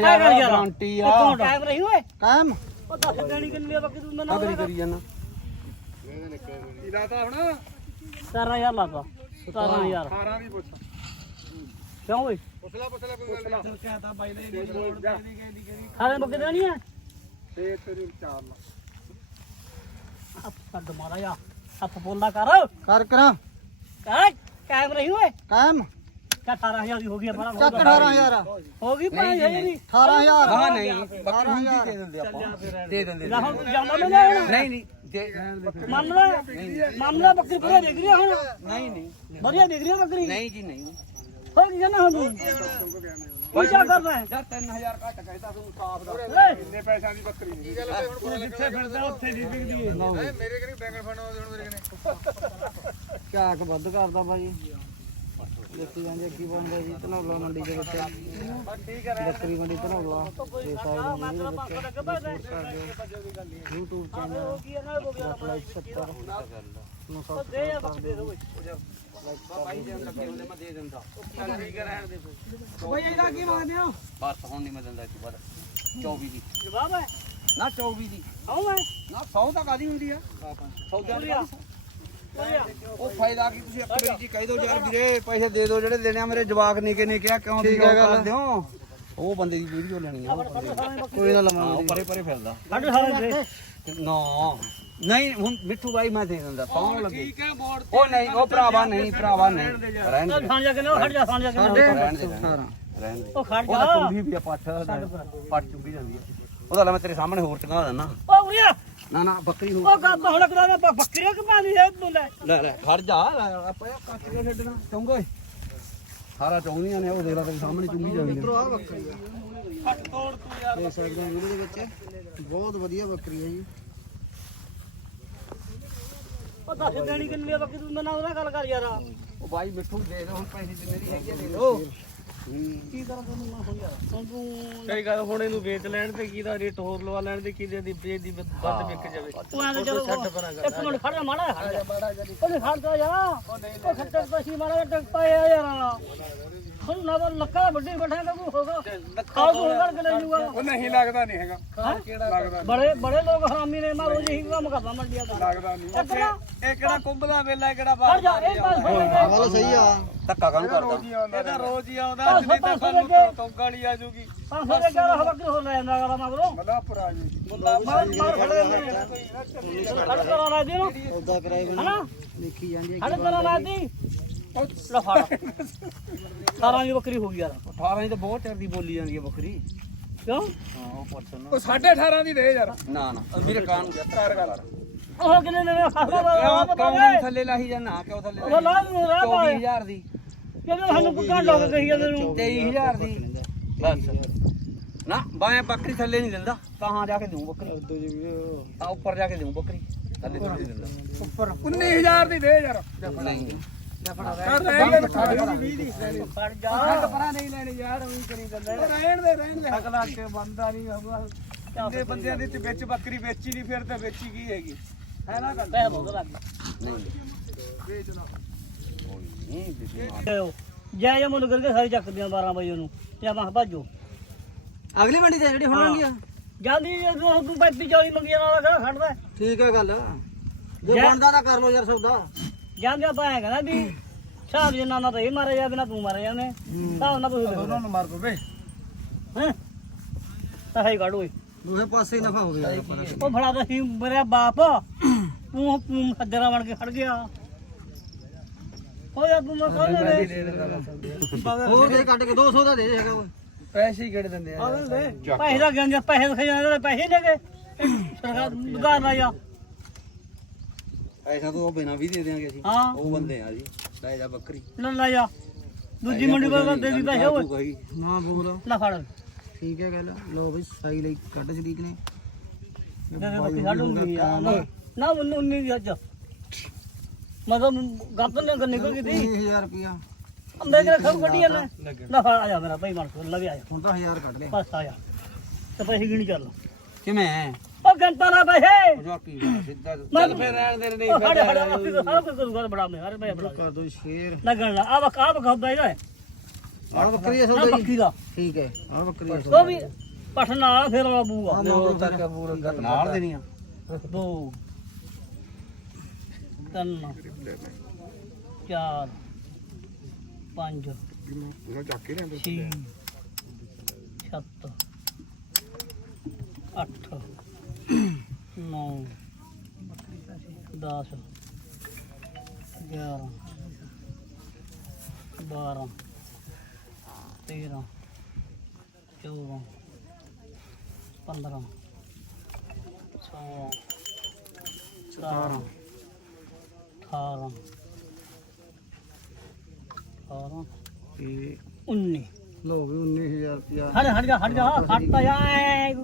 Guarantee ਆ time ਰਹੀ ਓਏ। ਕਾਇਮ ਉਹ ਦੱਸ ਦੇਣੀ ਕਿੰਨੀ ਆ ਬਾਕੀ ਤੂੰ ਮੈਨੂੰ ਅਗਲੀ ਕਰੀ ਜਾਣਾ ਸਾਰਾ ਯਾਰ ਲਾਤਾ 17000 18 ਦੀ ਪੁੱਛ। ਕਿਉਂ ਓਏ? ਪੁੱਛਲਾ ਪੁੱਛਲਾ ਕੋਈ ਗੱਲ ਨਹੀਂ। ਕਹਤਾ ਬਾਈ ਨੇ ਖਾਣੇ ਬੱਕੇ ਦੇਣੀ ਆ? ਤੇ ਤੇਰੀ ਚਾਰ ਲਾ। ਹੱਥ ਛੱਡ ਮਾਰਾ ਯਾ ਬੋਲਦਾ ਕਰ। ਕਰ ਕਰਾਂ। ਕਰ। ਟਾਈਮ ਰਹੀ ਓਏ। ਕਾਇਮ? ਕਾ 18000 ਦੀ ਹੋ ਗਈ ਬੜਾ ਚੱਕ 18000 ਹੋ ਗਈ 5000 ਦੀ 18000 ਹਾਂ ਨਹੀਂ ਬੱਕਰੀ 18000 ਦੇ ਦਿੰਦੇ ਆਪਾਂ। ਦੇ ਦਿੰਦੇ ਲੈ ਹੁਣ ਤੂੰ ਜਾਂਦਾ ਨਾ ਹੁਣ ਨਹੀਂ ਨਹੀਂ ਦੇ ਮੰਨ ਲੈ ਮੰਨ ਲੈ ਬੱਕਰੀ ਵਧੀਆ ਦਿਖ ਰਹੀ ਆ ਹੁਣ। ਨਹੀਂ ਨਹੀਂ। ਵਧੀਆ ਦਿਖ ਰਹੀ ਆ ਬੱਕਰੀ? ਨਹੀਂ ਜੀ ਨਹੀਂ। ਹੋ ਗਈ ਨਾ ਹੁਣ ਤੂੰ? ਕੋਈ ਚਾ ਕਰਦਾ ਹੈ। ਯਾਰ 3000 ਘੱਟ ਕਹਿੰਦਾ ਤੂੰ ਸਾਫ਼ ਦਾ ਓਏ। ਕਿੰਨੇ ਪੈਸਿਆਂ ਦੀ ਬੱਕਰੀ ਨਹੀਂ। ਗੱਲ ਤੇ ਹੁਣ ਜਿੱਥੇ ਫਿਰਦਾ ਉੱਥੇ ਨਹੀਂ ਵਿਕਦੀ ਹੈ ਮੇਰੇ ਕਿਹਨੇ ਬੈਂਗਣ ਫੜਨਾ ਹੁਣ ਮੇਰੇ ਕਿਹਨੇ ਝਾਕ ਵੱਧ ਕਰਦਾ ਬਾਜੀ ਦੇਖੀ ਜਾਂਦੇ ਕੀ ਬਣਦਾ ਜੀ ਧਨੌਲਾ ਮੰਡੀ ਦੇ ਵਿੱਚ। ਬੱਕਰੀ ਮੰਡੀ ਧਨੌਲਾ। ਤੇ ਸਾਈਡ ਮੈਂ ਤੇਰਾ 500 ਲੱਗ ਪੈਦਾ YouTube ਚੈਨਲ ਹੋ ਗਈ ਇਹਨਾਂ ਹੋ ਗਿਆ ਲਾਈਕ 70 ਉਹ ਦੇ ਯਾਰ ਬੱਕਰੀ ਦੇ ਦੋ ਭਾਈ ਦੇ। ਲੱਗੇ ਹੁੰਦੇ ਮੈਂ ਦੇ ਦਿੰਦਾ। ਠੀਕ ਰਹਿਣ ਦੇ ਬਈ ਇਹਦਾ ਕੀ ਮੰਗਦੇ ਹੋ ਬਸ ਹੁਣ ਨਹੀਂ ਮੈਂ ਦਿੰਦਾ ਇੱਕ ਵਾਰ। 24 ਦੀ। ਜਵਾਬ ਹੈ? ਨਾ 24 ਦੀ। ਆਉਂ ਮੈਂ। ਨਾ 100 ਤਾਂ ਕਾਦੀ ਹੁੰਦੀ ਆ? ਸੌਦਿਆਂ ਦੀ? ਉਹ ਫਾਇਦਾ ਕੀ ਤੁਸੀਂ ਇੱਕ ਵਾਰੀ ਜੀ ਕਹਿ ਦਿਓ ਯਾਰ ਵੀਰੇ ਪੈਸੇ ਦੇ ਦਿਓ ਜਿਹੜੇ ਦੇਣੇ ਆ ਮੇਰੇ ਜਵਾਕ ਨਿੱਕੇ ਨੇ ਕਿਹਾ ਕਿਉਂ ਠੀਕ ਹੈ ਉਹ ਗੱਲ। ਕਰਦੇ ਹੋ ਉਹ ਬੰਦੇ ਦੀ ਵੀਡੀਓ ਲੈਣੀ ਆ ਉਹ। ਕੋਈ ਨਾ ਲਵਾਂਗੇ। ਉਹ ਪਰੇ ਪਰੇ ਫਿਰਦਾ। ਸਾਡੇ ਸਾਰੇ ਦੇ। ਨਾ ਨਹੀਂ ਹੁਣ ਮਿੱਠੂ ਬਾਈ ਮੈਂ ਦੇ ਦਿੰਦਾ ਕੌਣ ਲੱਗੇ? ਠੀਕ ਹੈ ਬੋਰਡ ਉਹ ਨਹੀਂ ਉਹ ਭਰਾਵਾ ਨਹੀਂ ਭਰਾਵਾ ਨਹੀਂ ਰਹਿਣ ਦੇ ਖਾਣ ਜਾ ਕੇ ਨਾ ਹਟ ਜਾ ਖਾਣ ਜਾ ਕੇ ਨਾ ਰਹਿਣ ਦੇ 18 ਰਹਿਣ ਦੇ। ਉਹ ਖੜ ਉਹ ਤਾਂ ਜਾ। ਚੁੰਗੀ ਵੀ ਆ ਪੱਠ ਪੱਠ ਚੁੰਗੀ ਜਾਂਦੀ ਆ। ਉਹਦਾ ਲੈ ਮੈਂ ਤੇਰੇ ਸਾਹਮਣੇ ਹੋਰ ਚੰਗਾ ਦਿੰਦਾ ਉਹ ਉਰੀਆ ਨਾ ਨਾ ਬੱਕਰੀ ਹੋ ਉਹ ਗੱਪ ਹੁਣ ਕਰਾ ਦੇ ਬੱਕਰੀਆਂ ਕਮਾਨੀ ਹੈ ਤੂੰ ਲੈ। ਲੈ ਲੈ ਖੜ ਜਾ ਲੈ ਆਪਾਂ ਇਹ ਕੱਟ ਕੇ ਛੱਡਣਾ ਚੁੰਗੋ ਸਾਰਾ ਚੌਂਦੀਆਂ ਨੇ ਉਹ ਦੇਖ ਲੈ ਤੇਰੇ ਸਾਹਮਣੇ ਚੁੰਗੀ ਜਾਂਦੀ ਆ ਆ ਬੱਕਰੀ ਆ। ਦੇ ਸਕਦੇ ਹੋ ਵੀਡੀਓ ਦੇ ਵਿੱਚ ਬਹੁਤ ਵਧੀਆ ਬੱਕਰੀ ਹੈ ਜੀ। ਉਹ ਦੱਸ ਦੇਣੀ ਕਿੰਨੀ ਆ ਬਾਕੀ ਤੂੰ ਨਾਲ ਉਹਦਾ ਗੱਲ ਕਰ ਯਾਰ। ਉਹ ਬਾਈ ਮਿੱਠੂ ਦੇ ਦੇ ਹੁਣ ਪੈਸੇ ਜਿੰਨੇ ਦੀ ਹੈਗੀ ਆ ਦੇ ਦੋ ਕੀ ਕਰਾਂ ਤੈਨੂੰ? ਮੈਂ ਹੋ ਯਾਰ। ਹੁਣ ਤੂੰ ਕਈ ਗੱਲ ਹੁਣ ਇਹਨੂੰ ਵੇਚ ਲੈਣ ਤੇ ਕੀ ਦਾ ਰੇਟ ਹੋਰ ਲਵਾ ਲੈਣ ਤੇ ਕੀ ਦੇ ਦੀ ਬੇ ਦੀ ਵੱਧ ਵਿਕ ਜਾਵੇ। ਤੂੰ ਐਂ ਚਲੋ ਇੱਕ ਮਿੰਟ ਖੜ ਜਾ ਮਾੜਾ ਖੜ ਜਾ। ਉਹ ਖੜ ਜਾ ਯਾਰ। ਉਹ ਖੱਟੇ ਪਛੀ ਮਾੜਾ ਟਕ ਪਾਇਆ ਯਾਰ। ਹੁਣ ਨਾ ਲੱਕਾ ਵੱਡੀ ਬੈਠਾ ਤਾਂ ਕੋਈ ਹੋਗਾ ਖਾਓ ਤੂੰ ਹੋਰ ਕੇ ਲੈ ਜੂਗਾ। ਉਹ ਨਹੀਂ ਲੱਗਦਾ ਨਹੀਂ ਹੈਗਾ। ਲੱਗਦਾ ਬੜੇ ਬੜੇ ਲੋਕ ਹਰਾਮੀ ਨੇ ਮਾਰੋ ਜੀ ਹੀ ਕੰਮ ਕਰਦਾ ਮੰਡੀਆਂ ਦਾ ਲੱਗਦਾ ਨਹੀਂ। ਨਾ ਇਹ ਕਿਹੜਾ ਕੁੰਭਲਾ ਵੇਲਾ ਕਿਹੜਾ ਖੜ ਜਾ ਇਹ ਗੱਲ ਗੱਲ ਸਹੀ ਆ। ਧੱਕਾ ਕਾਹਨੂੰ ਕਰਦਾ। ਇਹ ਤਾਂ ਰੋਜ਼ ਹੀ ਆਉਂਦਾ। ਅੱਜ ਨਹੀਂ ਤਾਂ ਪੰਜ ਸੌ ਕੱਲ ਨੂੰ ਲੱਗੇ। ਤੋਂ ਗਾਲੀ ਆ ਜੂਗੀ। 500 ਦੇ ਕਿਹੜਾ ਹਵਾ ਕਿ ਹੋ ਲੈ ਜਾਂਦਾ ਗਾਲਾ ਮਗਰੋਂ? ਮਲਾਪੁਰ ਆ ਜੀ ਮਾਰ ਮਾਰ ਖੜ ਜਾਂਦੇ ਖੜ ਕਰਾ ਲਾ ਦੀ ਨੂੰ। ਉਹਦਾ ਕਿਰਾਏ ਹਨਾ? ਦੇਖੀ ਜਾਂਦੀ ਹੈ ਖੜ ਕਰਾ ਲਾ ਦੀ ਲੈ ਫੜ ਸਾਰਾਂ ਦੀ ਬੱਕਰੀ ਹੋ ਗਈ ਯਾਰ। 18 ਦੀ ਤਾਂ ਬਹੁਤ ਚਿਰ ਦੀ ਬੋਲੀ ਜਾਂਦੀ ਹੈ ਬੱਕਰੀ। ਕਿਉਂ? ਹਾਂ ਉਹ ਪੁੱਛ ਨਾ। ਉਹ 18.5 ਦੀ ਦੇ ਯਾਰ। ਨਾ ਨਾ ਵੀਰੇ ਕਾਨ ਕਰ ਗੱਲ ਉਹ ਕਿੰਨੇ ਨੇ ਦਾ ਕਿਉਂ ਥੱਲੇ ਲਾਹੀ ਜਾਣਾ ਕਿਉਂ ਥੱਲੇ ਉਹ ਲਾ ਨੂੰ ਰਹਿ ਪਾਏ 24000 ਦੀ। ਕਿਹਨੇ ਸਾਨੂੰ ਕੁੱਕਾ ਲੋਕ ਕਹੀ ਜਾਂਦੇ ਨੂੰ 23000 ਦੀ। ਬਸ। ਨਾ ਬਾਏ ਬੱਕਰੀ ਥੱਲੇ ਨਹੀਂ ਦਿੰਦਾ। ਕਹਾਂ ਜਾ ਕੇ ਦੇਉ ਬੱਕਰੀ। ਆ ਉੱਪਰ ਜਾ ਕੇ ਦੇਉ ਬੱਕਰੀ। ਥੱਲੇ ਥੋੜੀ ਦਿੰਦਾ। ਉੱਪਰ। 19000 ਦੀ ਦੇ ਯਾਰ। ਨਹੀਂ। ਕਰ ਰਹਿਣ ਦੇ ਸਾਡੇ 20 ਦੀ ਫੜ ਜਾ ਪਰਾਂ ਨਹੀਂ ਲੈਣੀ ਯਾਰ ਉਹੀ ਕਰੀ ਜਾਂਦੇ ਰਹਿਣ ਦੇ ਰਹਿਣ ਦੇ ਅਗਲਾ ਕੇ ਬੰਦਾ ਨਹੀਂ ਹੋਊਗਾ ਕਿੰਨੇ ਬੰਦਿਆਂ ਦੇ ਚ ਵਿੱਚ ਬੱਕਰੀ ਵੇਚੀ ਨਹੀਂ ਫਿਰ ਤਾਂ ਵੇਚੀ ਕੀ ਹੈਗੀ ਹੈ ਨਾ ਗੱਲ ਪੈ ਬਹੁਤ ਲੱਗ ਨਹੀਂ ਨਹੀਂ ਦਿੱਤੀ ਜੈ ਜੈ ਮੁੰਨ ਕਰਕੇ ਸਾਰੇ ਚੱਕਦੀਆਂ 12 ਵਜੇ ਨੂੰ ਜਾਂ ਮੈਂ ਭਾਜੋ। ਅਗਲੀ ਮੰਡੀ ਤੇ ਜਿਹੜੀ ਹੁਣ ਆਉਂਦੀ ਆ? ਜਾਂਦੀ ਜਦੋਂ ਤੂੰ 35 40 ਮੰਗੀਆਂ ਨਾਲ ਖੜਦਾ। ਠੀਕ ਹੈ ਗੱਲ। ਜੇ ਜੈ- ਬਣਦਾ ਤਾਂ ਕਰ ਲੋ ਯਾਰ ਸੌਦਾ। ਜਾਂਦੇ ਆਪਾਂ ਐ ਕਹਿੰਦਾ ਵੀ ਹਿਸਾਬ ਜਿੰਨਾ ਨਾ ਤਾਂ ਇਹ ਮਾਰੇ ਜਾਵੇ ਨਾ ਤੂੰ ਮਾਰੇ ਜਾਵੇਂ ਹਿਸਾਬ ਨਾਲ ਤੁਸੀਂ ਉਹਨਾਂ ਨੂੰ ਮਾਰ ਪਵੇ। ਹੈ? ਤਾਂ ਹੈ ਗਾੜੋ ਦੋਹੇ ਪਾਸੇ ਹੀ ਨਫਾ ਹੋ ਗਿਆ ਆਪਾਂ ਦਾ। ਉਹ ਫੜਾ ਤਾਂ ਸੀ ਮੇਰਾ ਬਾਪ। ਤੂੰ ਤੂੰ ਖੱਦਰਾ ਬਣ ਕੇ ਖੜ ਗਿਆ। ਹੋ ਜਾ ਤੂੰ ਮੈਂ ਕਹਾਂ ਦੇ। ਹੋਰ ਦੇ ਕੱਢ ਕੇ 200 ਦਾ ਦੇ ਦੇ ਹੈਗਾ ਓਏ। ਪੈਸੇ ਹੀ ਕਿਹੜੇ ਦਿੰਦੇ ਆ। ਪੈਸੇ ਦਾ ਗੰਜ ਪੈਸੇ ਦਿਖਾਈ ਜਾਂਦੇ ਪੈਸੇ ਲੈ ਕੇ। ਸਰਕਾਰ ਦੁਕਾਨ ਨਾ ਜਾ ਐਸਾ ਤਾਂ ਉਹ ਬਿਨਾ ਵੀ ਦੇ ਦੇਾਂਗੇ ਅਸੀਂ। ਹਾਂ। ਉਹ ਬੰਦੇ ਆ ਜੀ ਲੈ ਜਾ ਬੱਕਰੀ। ਲੈ ਲੈ ਜਾ। ਦੂਜੀ ਮੰਡੀ ਕੋਲ ਦੇ ਦੀ ਪੈਸੇ ਹੋਏ ਤੂੰ ਕਹੀ। ਨਾ ਬੋਲ। ਨਾ ਫੜ। ਠੀਕ ਹੈ ਗੱਲ। ਲੋ ਬਈ ਸਾਈ ਲਈ ਕੱਢ ਸ਼ਰੀਕ ਨੇ। ਦੇ ਦੇ ਬੱਤੀ ਸਾਡੂ ਨਹੀਂ ਆ। ਨਾ ਨਾ ਮੈਨੂੰ 19 ਦੀ ਅੱਜ। ਮਤਲਬ ਗੱਪ ਨੇ ਨਿਕਲ ਗਈ ਸੀ 20000 ਰੁਪਿਆ ਅੰਬੇ ਕੇ ਖਬ ਕੱਢੀ ਨਾ ਫੜ ਆ ਜਾ ਮੇਰਾ ਭਾਈ ਕੋਲ ਲਵੇ ਆ ਜਾ। ਹੁਣ ਤਾਂ 1000 ਕੱਢ ਲਿਆ। ਬਸ ਆ ਜਾ। ਤੇ ਪੈਸੇ ਗਿਣੀ ਚੱਲ ਕਿਵੇਂ? ਉਹ ਗੰਤਾ ਨਾ ਬਹੇ। ਰੋਟੀ ਫੇਰ ਰਹਿਣ ਦੇ ਨਹੀਂ ਹੜ ਹੜ ਆਪੀ ਤਾਂ ਕੁਝ ਕਰੂਗਾ ਬੜਾ ਮੈਂ ਹਰ ਮੈਂ ਬੜਾ ਕਰ ਦੋ ਸ਼ੇਰ। ਲੱਗਣ ਲਾ ਆ ਵਕ ਆ ਵਕ ਹੁੰਦਾ ਇਹਦਾ। ਆ ਬੱਕਰੀ ਆ ਸੋਦਾ ਬੱਕਰੀ ਦਾ। ਠੀਕ ਹੈ ਆ ਬੱਕਰੀ ਆ ਸੋਦਾ ਪਠ ਨਾਲ ਫੇਰ ਆ। ਬੂਆ ਉਹ ਤੱਕ ਪੂਰਾ ਨਾਲ ਦੇਣੀਆਂ ਦੋ ਤਿੰਨ ਚਾਰ ਪੰਜ ਪੂਰਾ ਚੱਕ ਕੇ ਲੈਂਦੇ ਸੀ 7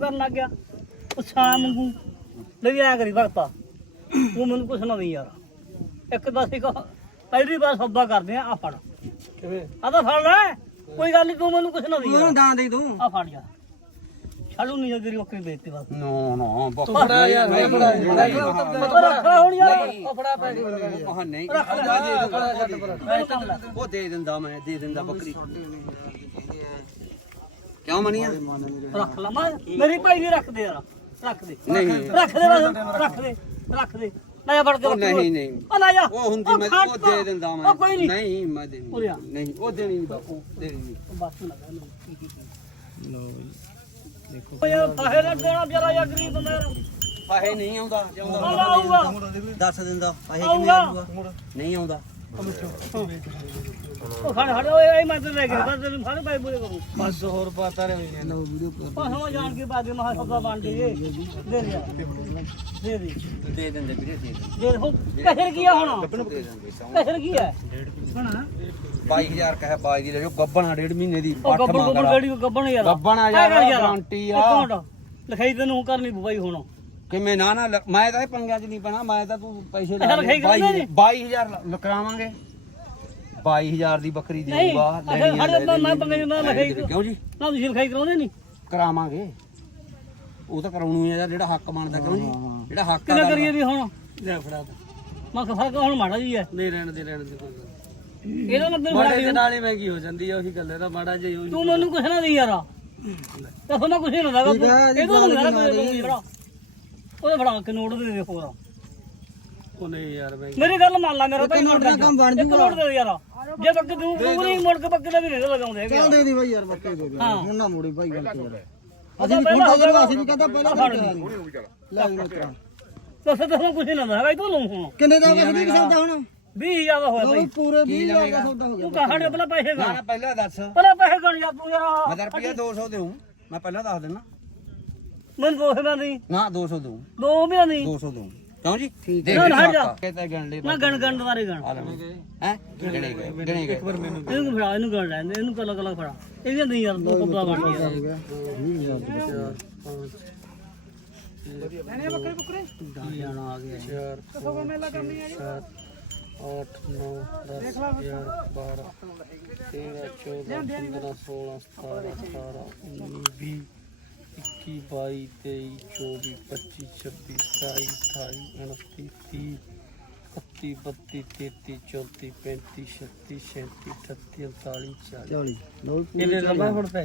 ਕਰਨ ਲੱਗ ਗਿਆ। ਉਸਾ ਕਰੀ ਵਰਤਾ। ਤੂੰ ਮੈਨੂੰ ਕੁਛ ਨਾ ਯਾਰ। ਇੱਕ ਬਸ ਪਹਿਲੀ ਵਾਰ ਸੌਦਾ ਕਰਦੇ ਆ ਆ ਫੜ। ਫੜ ਲੈ। ਕੋਈ ਗੱਲ ਨਹੀਂ ਤੂੰ ਮੈਨੂੰ ਕੁਛ ਨਾ ਦੇ ਤੂੰ। ਆ ਫੜ ਜਾ। ਛਾੜੂ ਨਹੀਂ ਜਗਰੀ ਬੱਕਰੀ ਵੇਚਤੀ ਬਸ। ਨੋ ਨੋ ਫੜਾ ਯਾਰ। ਮੈਂ ਫੜਾ ਉਹ ਰੱਖਾ ਹੁਣ ਯਾਰ। ਫੜਾ ਪੈ ਉਹ ਨਹੀਂ ਰੱਖ ਉਹ ਦੇ ਦਿੰਦਾ ਮੈਂ ਦੇ ਦਿੰਦਾ ਬੱਕਰੀ। ਕਿਉਂ ਮਨੀਆ? ਰੱਖ ਲਾ ਮੈਂ। ਮੇਰੀ ਭਾਈ ਨਹੀਂ ਰੱਖਦੇ ਯਾਰ। ਰੱਖ ਦੇ ਨਹੀਂ। ਰੱਖ ਦੇ ਬਸ ਰੱਖ ਦੇ ਰੱਖ ਦੇ ਜਾ ਫੜ ਕੇ ਬੱਕਰੀ ਨਹੀਂ ਨਹੀਂ। ਉਹ ਲੈ ਜਾ। ਉਹ ਹੁੰਦੀ ਮੈਂ ਉਹ। ਦੇ ਦਿੰਦਾ ਮੈਂ। ਉਹ ਕੋਈ ਨਹੀਂ। ਨਹੀਂ ਮੈਂ ਦੇਣੀ। ਨਹੀਂ ਉਹ ਦੇਣੀ ਨਹੀਂ ਬਾਪੂ ਦੇਣੀ ਨਹੀਂ। ਬਸ ਨਾ ਲੈ ਲੋ ਦੇਖੋ। ਯਾਰ ਫਾਹੇ ਜਰਾ ਯਾ ਗਰੀਬ ਨਹੀਂ ਆਉਂਦਾ ਜੇ ਆਉਂਦਾ ਆਊਗਾ ਆਊਗਾ ਦੱਸ ਦਿੰਦਾ ਪਾਹੇ ਆਊਗਾ ਨਹੀਂ ਆਉਂਦਾ। ਉਹ ਖੜ ਖੜ ਓਏ ਓਏ ਮੈਂ ਤੇ ਲੈ ਗਿਆ ਬਸ ਤੈਨੂੰ ਸਾਰੇ ਪਾਈ ਬੋਲੇ ਕਰੂੰ 500 ਹੋਰ ਪਾਤਾ ਰੇ ਹੋਈ ਲੋ ਵੀਡੀਓ ਉਹ ਹਮਾ ਜਾਣ ਕੇ ਬਾਅਦ ਮਹਾ ਸੌਦਾ ਬਣ ਦੇ ਦੇ ਦੇ ਯਾਰ। ਦੇ ਦੇ ਦੇ ਦਿੰਦੇ ਵੀਰੇ ਦੇ ਦਿੰਦੇ ਦੇ ਹੁਣ ਕਸਰ ਕੀ ਆ ਹੁਣ ਦੇ ਦਿੰਦੇ ਕਸਰ ਕੀ ਹੈ ਹੁਣ 22000 ਕਹੇ ਬਾਈ ਦੀ ਲੈ ਜੋ ਗੱਬਣਾ ਡੇਢ ਮਹੀਨੇ ਦੀ ਉਹ ਪੱਠ ਗੱਬਣ ਗੱਬਣ ਮੰਗਲਾ ਗੜੀ ਗੱਬਣ ਯਾਰ ਗੱਬਣ ਆ ਯਾਰ, ਗਾਰੰਟੀ ਆ। ਇੱਕ ਮਿੰਟ, ਲਿਖਾਈ ਤੈਨੂੰ ਕਰਨੀ ਬੁਬਾਈ ਹੁਣ ਕਿਵੇਂ ਨਾ ਨਾ ਲ- ਮੈਂ ਤਾਂ ਇਹ ਪੰਗਿਆਂ 'ਚ ਨਹੀਂ ਪੈਣਾ ਮੈਂ ਤਾਂ ਤੂੰ ਪੈਸੇ ਅੱਛਾ, ਲਾ ਕਰਾਉਂਦੇ ਨੀ? 22000 ਲਕਰਾਵਾਂਗੇ। 22000 ਦੀ ਬੱਕਰੀ ਨਹੀਂ ਦੇਊਗਾ ਅੱਛਾ ਲੈਣੀ ਆ, ਸਾਡੇ ਲੈ ਮੈਂ ਲੈਣੀ ਬੰਦੇ ਨੂੰ ਆ। ਲਿਖਾਈ ਕਿਉਂ ਜੀ? ਨਾ ਤੁਸੀਂ ਲਿਖਾਈ ਕਰਾਉਂਦੇ ਨਹੀਂ? ਕਰਾਵਾਂਗੇ। ਉਹ ਤਾਂ ਕਰਾਉਣੀ ਹੈ ਯਾਰ ਜਿਹੜਾ ਹੱਕ ਬਣਦਾ ਕਿਉਂ ਜੀ? ਜਿਹੜਾ ਹੱਕ ਕਿੰਨਾ ਕਰੀਏ ਵੀ ਹੁਣ? ਲੈ ਫੜਾ ਮੈਂ ਕਿਹਾ ਫ਼ਰਕ ਹੁਣ ਮਾੜਾ ਜੀ ਹੈ ਨਹੀਂ ਰਹਿਣ ਦੇ ਰਹਿਣ ਦੇ ਕੋਈ ਗੱਲ ਨੀ। ਇਹਦਾ ਨੰਬਰ ਮਾੜੇ ਫੜਾ ਦੇ ਦੇ ਨਾਲ ਹੀ ਮਹਿੰਗੀ ਹੋ ਜਾਂਦੀ ਹੈ ਉਹੀ ਗੱਲ ਹੈ ਨਾ ਮਾੜਾ ਜਿਹਾ ਹੀ ਤੂੰ ਮੈਨੂੰ ਕੁਛ ਨਾ ਦੇ ਯਾਰ। ਦੱਸੋ ਮੈਂ ਕੁਛ ਨਹੀਂ ਜੀ, ਇਹ ਤਾਂ ਗੱਲ ਮੇਰਾ ਬਣਾ ਦੇ। ਕੋਈ ਫੜਾ ਉਹਦੇ ਫੜਾ ਕੇ ਨੋਟ ਦੇ ਦੇ ਹੋਰ। ਉਹ ਨਹੀਂ ਯਾਰ ਮਹਿੰਗੀ ਮੇਰੀ ਗੱਲ ਮੰਨ ਲੈ ਮੇਰਾ ਭਾਈ ਨੋਟ ਦਾ ਕੰਮ ਬਣ ਇੱਕ ਨੋਟ ਦੇ ਦੇ ਯਾਰ। ਜੇ ਬੱਕ ਤੂੰ ਪੂਰੀ ਮੁੜ ਕੇ ਬੱਕੇ ਦਾ ਵੀ ਨਹੀਂ ਲਗਾਉਂਦੇ ਹੈਗੇ ਚੱਲ ਦੇ ਦੀ ਬਾਈ ਯਾਰ ਬੱਕਰੀ ਦੇ ਦੇ। ਹਾਂ। ਹੁਣ ਨਾ ਮੋੜੀ ਬਾਈ ਗੱਲ ਯਾਰ। ਅਸੀਂ ਪਹਿਲਾਂ ਹੁਣ ਤਾਂ ਅਸੀਂ ਵੀ ਕਹਤਾ ਪਹਿਲਾਂ ਫੜ ਲਈ। ਲੈ ਵੀ ਕਰਾ ਦੱਸ ਦੱਸੋ ਕੁਛ ਨਹੀਂ ਲੰਦਾ। ਹੈਗਾ ਤਾਂ ਲਊ ਹੁਣ। ਕਿੰਨੇ ਦਾ ਹੋ ਗਿਆ ਸੌਦਾ ਹੁਣ? 20000 ਦਾ ਹੋਇਆ ਭਾਈ। ਪੂਰੇ 20000 ਦਾ ਸੌਦਾ ਹੋ ਗਿਆ। ਤੂੰ ਕਹਾਂ ਪਹਿਲਾਂ ਪੈਸੇ ਨਾ ਨਾ ਪਹਿਲਾਂ ਦੱਸ। ਪਹਿਲਾਂ ਪੈਸੇ ਗਣ ਜਾ ਤੂੰ ਯਾਰ। ਮੈਂ ਤਾਂ ਰੁਪਿਆ 200 ਦੇਉਂ ਮੈਂ ਪਹਿਲਾਂ ਦੱਸ ਦਿੰਦਾ। ਮੈਨੂੰ ਦੋਸੇ ਨਾ ਨਹੀਂ। ਨਾ 200 ਦਊਂ। ਦੋ ਵੀ ਨਹੀਂ। 200 ਦਊਂ। ਕਿਉਂ ਜੀ? ਠੀਕ ਹੈ। ਨਾ, ਨਾ, ਹਟ ਜਾ। ਕਿਤੇ ਗਣ ਲੈ ਨਾ ਗਣ ਗਣ ਦੁਬਾਰੇ ਗਣ। ਆ ਲੈ। ਹੈ? ਗਣੇ ਗਏ ਗਣੇ ਗਏ। ਇਹਨੂੰ ਫੜਾ ਇਹਨੂੰ ਗਣ ਲੈਂਦੇ ਇਹਨੂੰ ਕੱਲਾ ਕੱਲਾ ਫੜਾ। ਇਹਦੀਆਂ ਨਹੀਂ ਯਾਰ ਦੋ ਸੌਦਾ ਬਣ ਗਿਆ ਹੋ ਗਿਆ 20000 ਦਾ ਜਾਣਾ ਆ ਗਿਆ ਦੱਸੋ ਮੇਲਾ ਕਰਨੀ ਹੈ ਜੀ 8 9 10 11 12 13 14 15 16 17 18 19 20 21 22 23 24 25 26 27 28 29 30 31 32 33 34 35 36 37 38 40 40 ਲੋ ਇਹਦੇ ਲੰਮਾ ਹੁਣ ਪੈ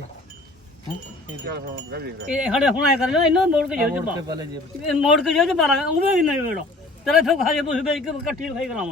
ਇਹ ਸਾਡੇ ਹੁਣ ਐ ਕਰਨਾ ਇਹਨਾਂ ਨੂੰ ਮੋੜ ਕੇ ਜੇਬ ਚ ਪਾ। ਕੇ ਪਹਿਲੇ ਜੇ ਇਹ ਮੋੜ ਕੇ ਜੇਬ ਪਾ ਲਾ ਉਹਦੇ ਵੀ ਨਹੀਂ ਮੇੜਾ ਤੇਰੇ ਇੱਥੋਂ ਖਾ ਜੇ ਤੁਸੀਂ ਵੇਚ ਕੇ ਇਕੱਠੀ ਲਿਖਾਈ ਕਰਾਵਾਂ